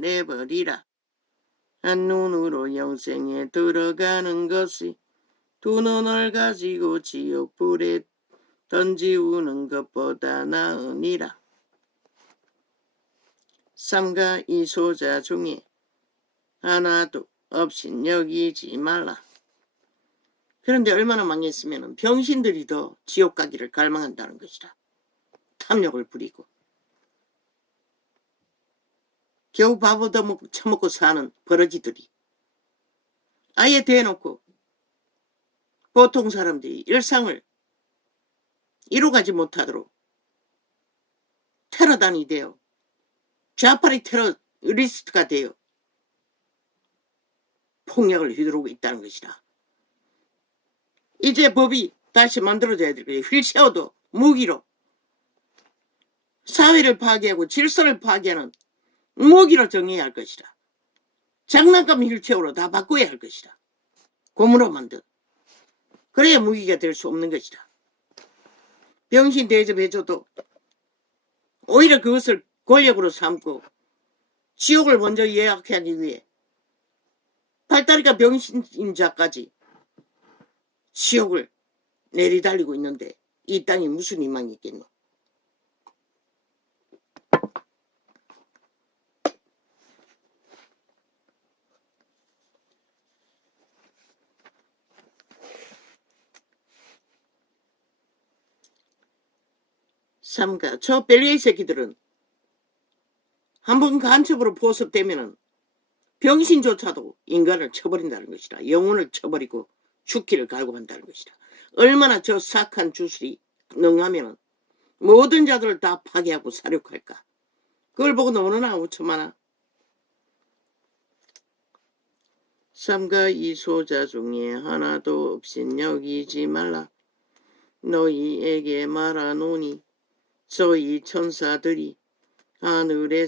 내버리라. 한눈으로 영생에 들어가는 것이 두 눈을 가지고 지옥불에 던지우는 것보다 나으니라. 삼가 이 소자 중에 하나도 없인 여기지 말라. 그런데 얼마나 망했으면 병신들이 더 지옥 가기를 갈망한다는 것이라. 탐욕을 부리고 겨우 밥 얻어먹고 처먹고 사는 버러지들이 아예 대놓고 보통 사람들이 일상을 이루가지 못하도록 테러단이 되어 좌파리 테러리스트가 되어 폭력을 휘두르고 있다는 것이다. 이제 법이 다시 만들어져야 될 거예요. 휠체어도 무기로 사회를 파괴하고 질서를 파괴하는 무기로 정해야 할 것이다. 장난감 휠체어로 다 바꿔야 할 것이다. 고무로 만든. 그래야 무기가 될 수 없는 것이다. 병신 대접해줘도 오히려 그것을 권력으로 삼고 지옥을 먼저 예약하기 위해 팔다리가 병신인 자까지 지옥을 내리달리고 있는데 이 땅이 무슨 희망이 있겠노? 삼가 저 벨리의 새끼들은 한번 간첩으로 포섭되면은 병신조차도 인간을 쳐버린다는 것이다. 영혼을 쳐버리고 죽기를 갈구한다는 것이다. 얼마나 저 사악한 주술이 능하면은 모든 자들을 다 파괴하고 사륙할까. 그걸 보고 너는 우참하나. 삼가 이 소자 중에 하나도 없인 여기지 말라. 너희에게 말하노니 저희 천사들이 하늘에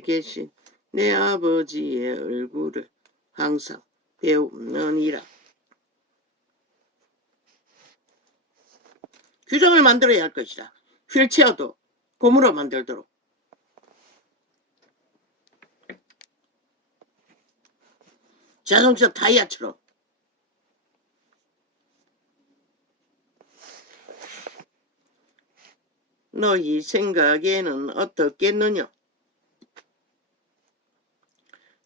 계신 내 아버지의 얼굴을 항상 배우느니라. 규정을 만들어야 할 것이다. 휠체어도 고무로 만들도록. 자동차 타이어처럼. 너희 생각에는 어떻겠느냐?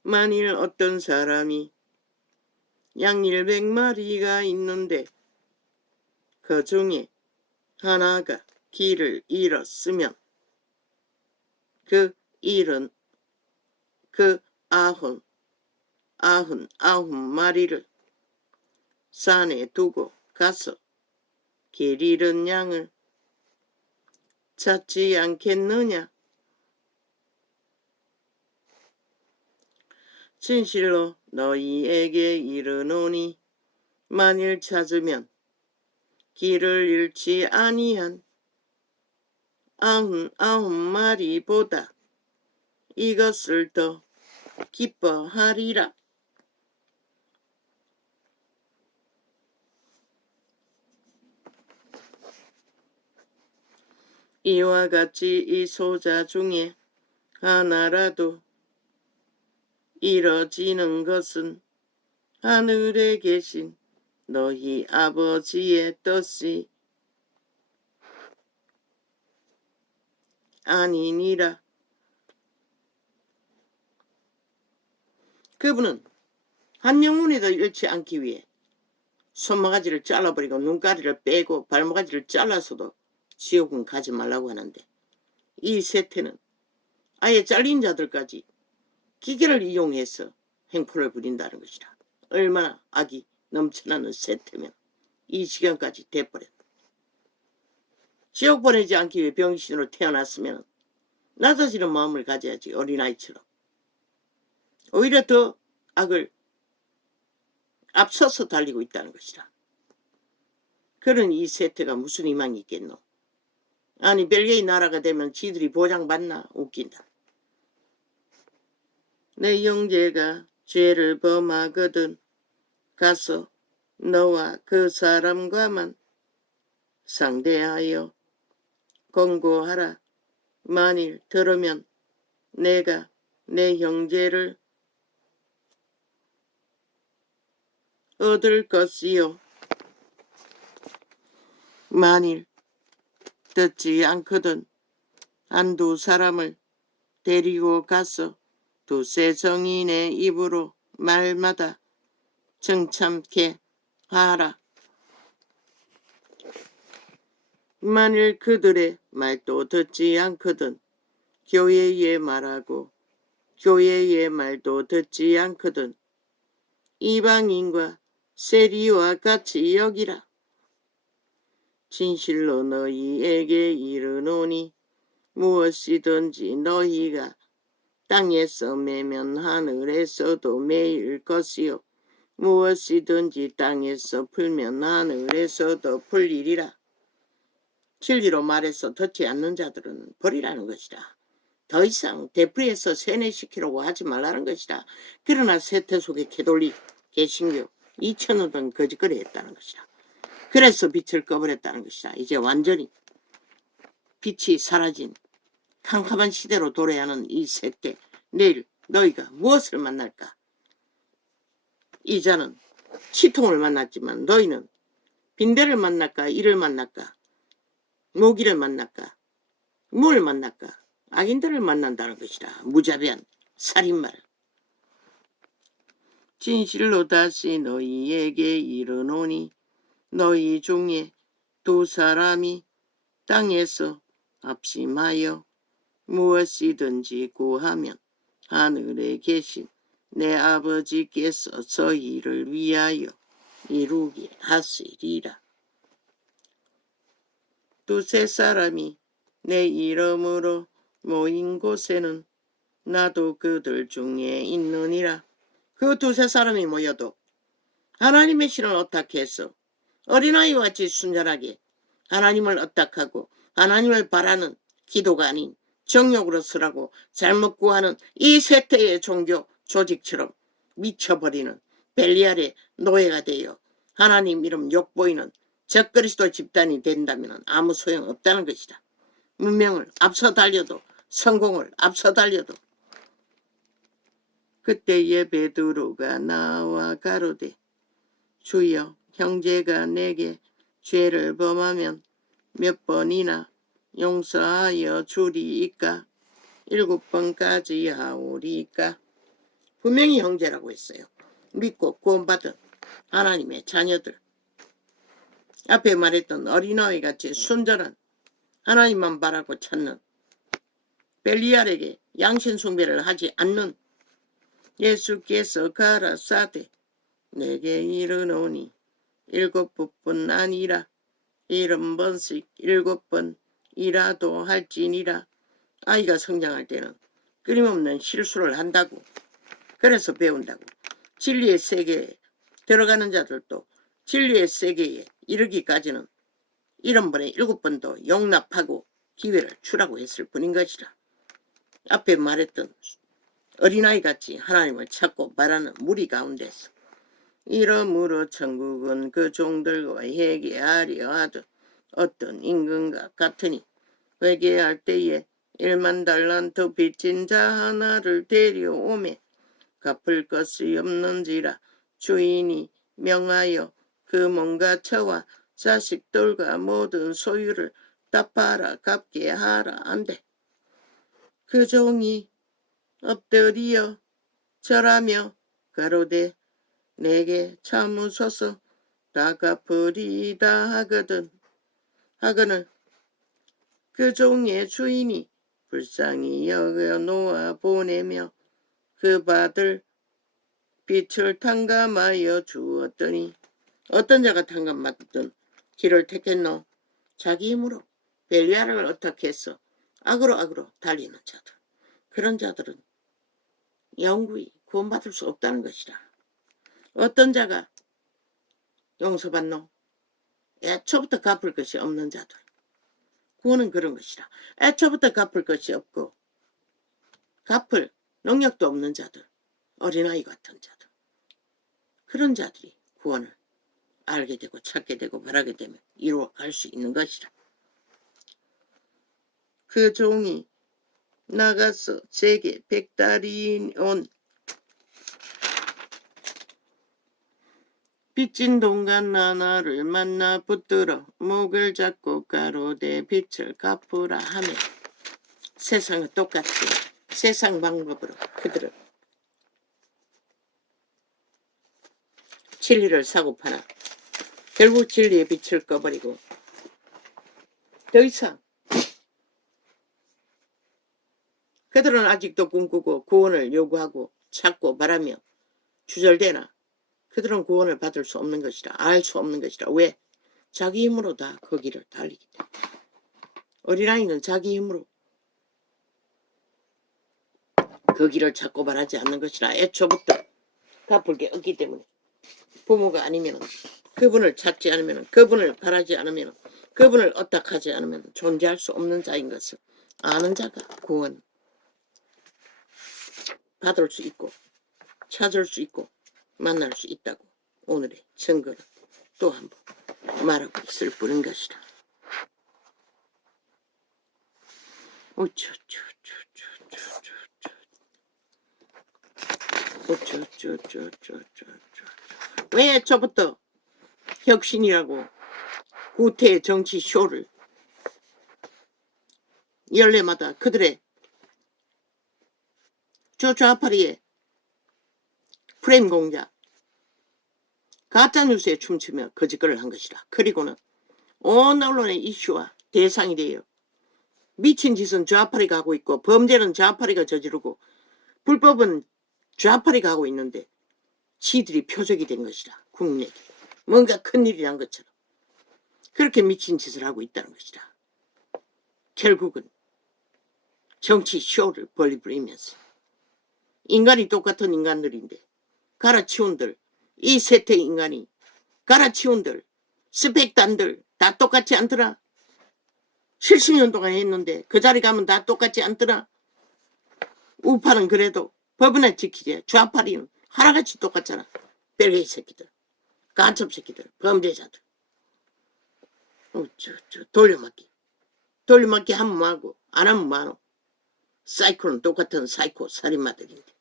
만일 어떤 사람이 양 100마리가 있는데 그 중에 하나가 길을 잃었으면 그 일은 그 99마리를 산에 두고 가서 길 잃은 양을 찾지 않겠느냐? 진실로 너희에게 이르노니 만일 찾으면 길을 잃지 아니한 99마리보다 이것을 더 기뻐하리라. 이와 같이 이 소자 중에 하나라도 이뤄지는 것은 하늘에 계신 너희 아버지의 뜻이 아니니라. 그분은 한 영혼이도 잃지 않기 위해 손모가지를 잘라버리고 눈가리를 빼고 발모가지를 잘라서도 지옥은 가지 말라고 하는데 이 세태는 아예 잘린 자들까지 기계를 이용해서 행포를 부린다는 것이다. 얼마나 악이 넘쳐나는 세태면 이 시간까지 돼버렸다. 지옥 보내지 않기 위해 병신으로 태어났으면 낮아지는 마음을 가져야지. 어린아이처럼. 오히려 더 악을 앞서서 달리고 있다는 것이다. 그런 이 세태가 무슨 희망이 있겠노? 아니 벨기에 나라가 되면 지들이 보장받나? 웃긴다. 내 형제가 죄를 범하거든 가서 너와 그 사람과만 상대하여 공고하라. 만일 들으면 내가 내 형제를 얻을 것이요. 만일 듣지 않거든 한두 사람을 데리고 가서 두세 정인의 입으로 말마다 정참케 하라. 만일 그들의 말도 듣지 않거든 교회의 말하고 교회의 말도 듣지 않거든 이방인과 세리와 같이 여기라. 진실로 너희에게 이르노니 무엇이든지 너희가 땅에서 매면 하늘에서도 매일 것이요 무엇이든지 땅에서 풀면 하늘에서도 풀리리라. 진리로 말해서 듣지 않는 자들은 버리라는 것이다. 더 이상 되풀이해서 세뇌시키려고 하지 말라는 것이다. 그러나 세태 속에 개돌리 개신교 2000년 동안 거짓거리 했다는 것이다. 그래서 빛을 꺼버렸다는 것이다. 이제 완전히 빛이 사라진 캄캄한 시대로 돌아야 하는 이 세대. 내일 너희가 무엇을 만날까? 이자는 치통을 만났지만 너희는 빈대를 만날까? 이를 만날까? 모기를 만날까? 뭘 만날까? 악인들을 만난다는 것이다. 무자비한 살인마를. 진실로 다시 너희에게 이르노니 너희 중에 두 사람이 땅에서 합심하여 무엇이든지 구하면 하늘에 계신 내 아버지께서 저희를 위하여 이루게 하시리라. 두세 사람이 내 이름으로 모인 곳에는 나도 그들 중에 있느니라. 그 두세 사람이 모여도 하나님의 신을 어탁해서 어린아이와 같이 순전하게 하나님을 어탁하고 하나님을 바라는 기도가 아닌 정욕으로 쓰라고 잘못 구하는 이 세태의 종교 조직처럼 미쳐버리는 벨리알의 노예가 되어 하나님 이름 욕보이는 적그리스도 집단이 된다면 아무 소용없다는 것이다. 문명을 앞서 달려도 성공을 앞서 달려도 그때에 베드로가 나와 가로되 주여 형제가 내게 죄를 범하면 몇 번이나 용서하여 주리이까? 7번까지 하오리이까? 분명히 형제라고 했어요. 믿고 구원받은 하나님의 자녀들. 앞에 말했던 어린아이같이 순전한 하나님만 바라고 찾는 벨리알에게 양신숭배를 하지 않는 예수께서 가라사대 내게 이르노니 7번뿐 아니라 70번씩 7번이라도 할지니라. 아이가 성장할 때는 끊임없는 실수를 한다고. 그래서 배운다고. 진리의 세계에 들어가는 자들도 진리의 세계에 이르기까지는 70번에 7번도 용납하고 기회를 주라고 했을 뿐인 것이라. 앞에 말했던 어린아이같이 하나님을 찾고 말하는 무리 가운데서 이러므로 천국은 그 종들과 회개하려 하듯 어떤 임금과 같으니 회개할 때에 10,000달란트 빚진 자 하나를 데려오매 갚을 것이 없는지라 주인이 명하여 그 몸과 처와 자식들과 모든 소유를 다 팔아 갚게 하라 한대. 그 종이 엎드리어 절하며 가로되 내게 참으소서 다 갚으리이다 하거늘 그 종의 주인이 불쌍히 여겨 놓아 보내며 그 받을 빚을 탕감하여 주었더니 어떤 자가 탕감받던 길을 택했노? 자기 힘으로 벨리알을 어떻게해서 악으로 달리는 자들. 그런 자들은 영구히 구원받을 수 없다는 것이다. 어떤 자가 용서받노? 애초부터 갚을 것이 없는 자들. 구원은 그런 것이다. 애초부터 갚을 것이 없고 갚을 능력도 없는 자들. 어린아이 같은 자들. 그런 자들이 구원을 알게 되고 찾게 되고 바라게 되면 이루어 갈 수 있는 것이다. 그 종이 나가서 제게 백달이 온 빚진 동간 나나를 만나 붙들어 목을 잡고 가로되 빚을 갚으라 하며 세상은 똑같이 세상 방법으로 그들은 진리를 사고 파나 결국 진리의 빛을 꺼버리고 더 이상 그들은 아직도 꿈꾸고 구원을 요구하고 찾고 바라며 주절되나 그들은 구원을 받을 수 없는 것이라 알 수 없는 것이라. 왜? 자기 힘으로 다 그 길을 달리기 때문에. 어린아이는 자기 힘으로 그 길을 찾고 바라지 않는 것이라. 애초부터 갚을 게 없기 때문에 부모가 아니면 그분을 찾지 않으면 그분을 바라지 않으면 그분을 어떡하지 않으면 존재할 수 없는 자인 것을 아는 자가 구원 받을 수 있고 찾을 수 있고 만날 수 있다고 오늘의 증거는 또 한 번 말하고 있을 뿐인 것이다. 왜 저부터 혁신이라고 구태의 정치 쇼를 열례마다 그들의 좌파리의 프레임 공작 가짜뉴스에 춤추며 거짓글을 한 것이다. 그리고는 온 언론의 이슈와 대상이 되어 미친 짓은 좌파리가 하고 있고 범죄는 좌파리가 저지르고 불법은 좌파리가 하고 있는데 지들이 표적이 된 것이다. 국내에 뭔가 큰일이 난 것처럼 그렇게 미친 짓을 하고 있다는 것이다. 결국은 정치 쇼를 벌리면서 인간이 똑같은 인간들인데 갈아치운들 이 세태 인간이 갈아치운들 스펙단들 다 똑같지 않더라. 70년 동안 했는데 그 자리 가면 다 똑같지 않더라. 우파는 그래도 법원에 지키지 좌파리는 하나같이 똑같잖아. 별개의 새끼들 간첩 새끼들 범죄자들 돌려막기 하면 뭐하고 안 하면 뭐하노. 사이코는 똑같은 사이코 살인마들인데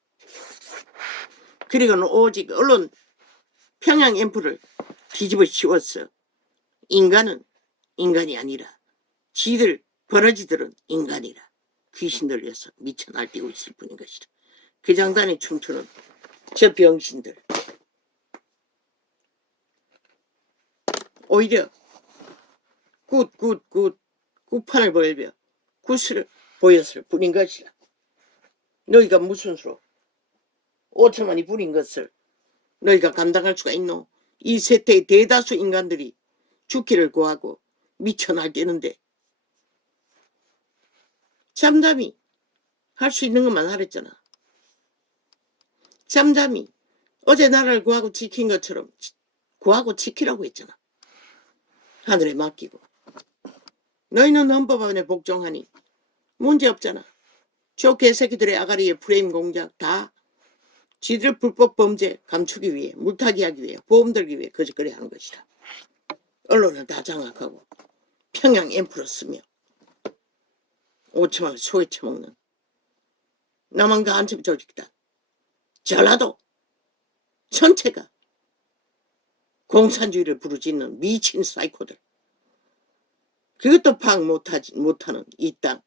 그리고는 오직 언론 평양 앰프를 뒤집어 씌웠어. 인간은 인간이 아니라 지들 버러지들은 인간이라 귀신 들려서 미쳐 날뛰고 있을 뿐인 것이다. 그 장단에 춤추는 저 병신들 오히려 굿판을 보여며 굿을 보였을 뿐인 것이다. 너희가 무슨 수로 5천만이 부린 것을 너희가 감당할 수가 있노? 이 세태의 대다수 인간들이 죽기를 구하고 미쳐 날뛰는데 잠잠히 할 수 있는 것만 하랬잖아. 잠잠히 어제 나라를 구하고 지킨 것처럼 구하고 지키라고 했잖아. 하늘에 맡기고 너희는 헌법안에 복종하니 문제없잖아. 저 개새끼들의 아가리에 프레임 공작 다 지들 불법 범죄 감추기 위해 물타기 하기 위해 보험 들기 위해 거짓거리 하는 것이다. 언론은 다 장악하고 평양 앰프를 쓰며 5천만을 소에 쳐먹는 남한과 간첩 조직단 전라도 전체가 공산주의를 부르짖는 미친 사이코들 그것도 파악 못하는 이 땅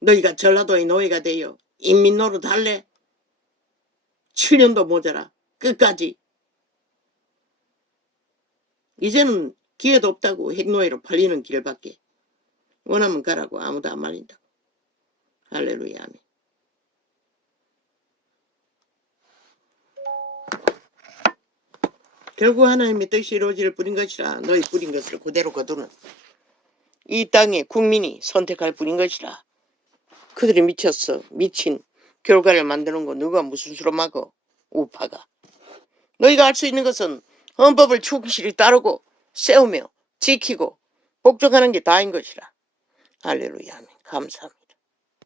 너희가 전라도의 노예가 되어 인민 노릇 할래? 7년도 모자라 끝까지 이제는 기회도 없다고 핵노예로 팔리는 길밖에 원하면 가라고 아무도 안 말린다고. 할렐루야 아멘. 결국 하나님의 뜻이 이루어질 뿐인 것이라. 너희 뿌린 것을 그대로 거두는 이 땅의 국민이 선택할 뿐인 것이라. 그들이 미쳤어. 미친 결과를 만드는 거 누가 무슨 수로 막어. 우파가. 너희가 할 수 있는 것은 헌법을 충실히 따르고 세우며 지키고 복종하는 게 다인 것이라. 할렐루야 아멘. 감사합니다.